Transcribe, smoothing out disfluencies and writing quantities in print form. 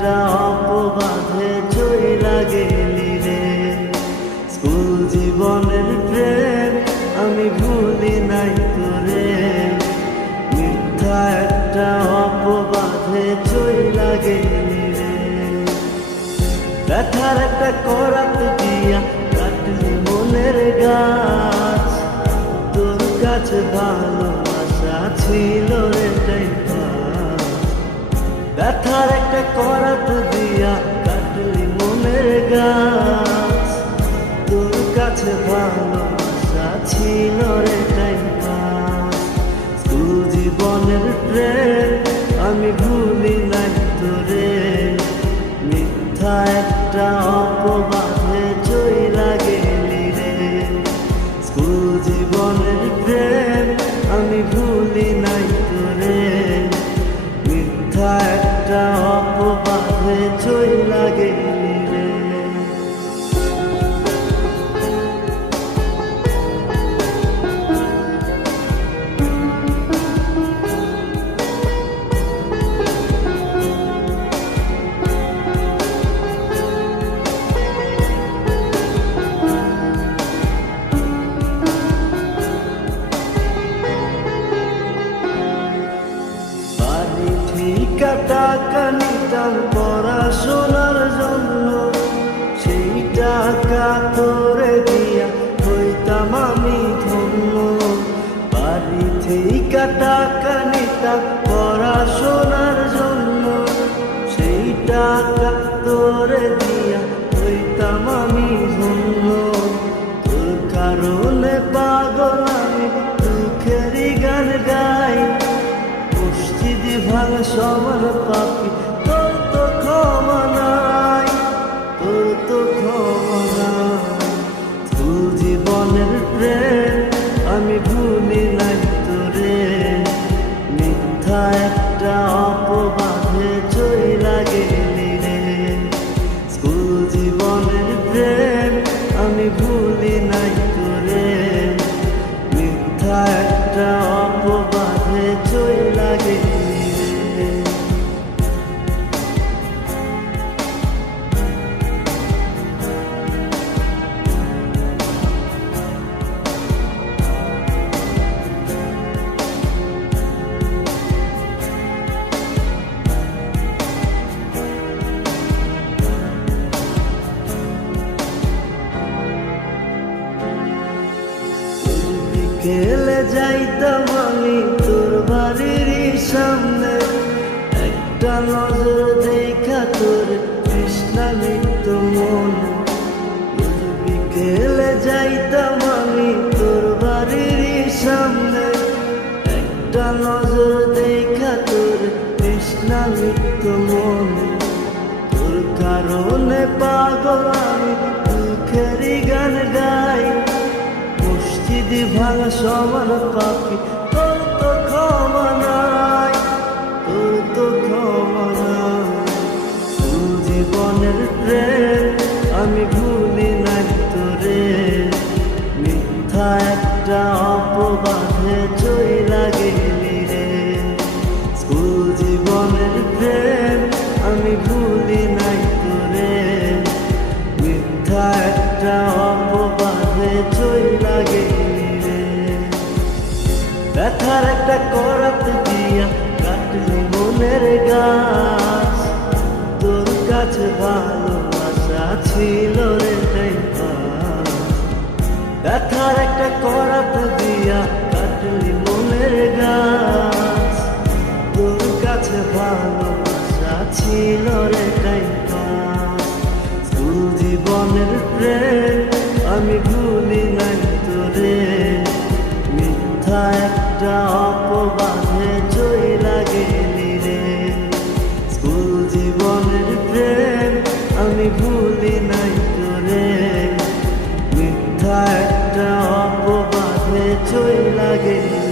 একটা অপবাদে চইলা গেলি রে। স্কুল জীবনের প্রেম আমি ভুলি নাই তোরে, মিথ্যা একটা অপবাদে চইলা গেলি রে। ব্যথার একটা করাত দিয়া কাটলি মনের গাছ, তোর কাছে ভালোবাসা ছিল রে তাই। ব্যথার একটা করাত দিয়া কাটলি মনের গাছ, তোর কাছে ভালোবাসা ছিল রে তাই। স্কুল জীবনের প্রেম আমি ভুলি নাই তোরে, মিথ্যা একটা অপবাদে চইলা গেলি রে। স্কুল জীবনের প্রেম আমি ভুলি নাই তোরে, মিথ্যা একটা অপবাদে চইলা গেলি রে। টাকা নিতাম পড়াশোনার জন্য, সেই টাকা তোরে দিয়া হইতাম আমি ধন্য। বাড়ি থেকে টাকা নিতাম পড়াশোনার জন্য, সেই টাকা তোরে দিয়া হইতাম আমি ধন্য। তোর কারণে পাগল আমি দুঃখেরই গান গাই, মসজিদে ভাঙা সবার পাপি তোর তো ক্ষমা নাই, তোর তো ক্ষমা নাই। স্কুল জীবনের প্রেম আমি ভুলি নাই তোরে, মিথ্যা একটা অপবাদে চইলা গেলি রে। স্কুল জীবনের প্রেম আমি ভুলি নাই তোরে, মিথ্যা একটা অপবাদে চইলা গেলি রে। খেলে যাইতাম আমি তোর বাড়ির সামনে, একটা নজর দেখা তোর তৃষ্ণা মিটত মন। বিকেলে যাইতাম আমি তোর বাড়ির সামনে, একটা নজর দেখা তোর তৃষ্ণা মিটত মন। তোর কারণে পাগল আমি দুঃখেরই গান গাই, মসজিদে ভাঙা সবার পাপি তোর তো ক্ষমা নাই, তোর তো ক্ষমা নাই। স্কুল জীবনের প্রেম আমি ভুলি নাই তোরে, মিথ্যা একটা অপবাদে চইলা গেলি রে। স্কুল জীবনের প্রেম আমি ভুলি নাই তোরে, মিথ্যা একটা অপবাদে চইলা গেলি রে। ব্যথার একটা করাত দিয়া কাটলি মনের গাছ, তোর কাছে ভালোবাসা ছিল রে তাই। ব্যথার একটা করাত দিয়া কাটলি মনের গাছ, তোর কাছে ভালোবাসা ছিল রে তাই। স্কুল জীবনের প্রেম আমি ভুলি নাই তোরে, মিথ্যা একটা অপবাদে চইলা গেলি রে। স্কুল জীবনের প্রেম আমি ভুলি নাই তোরে, মিথ্যা একটা অপবাদে চইলা গেলি।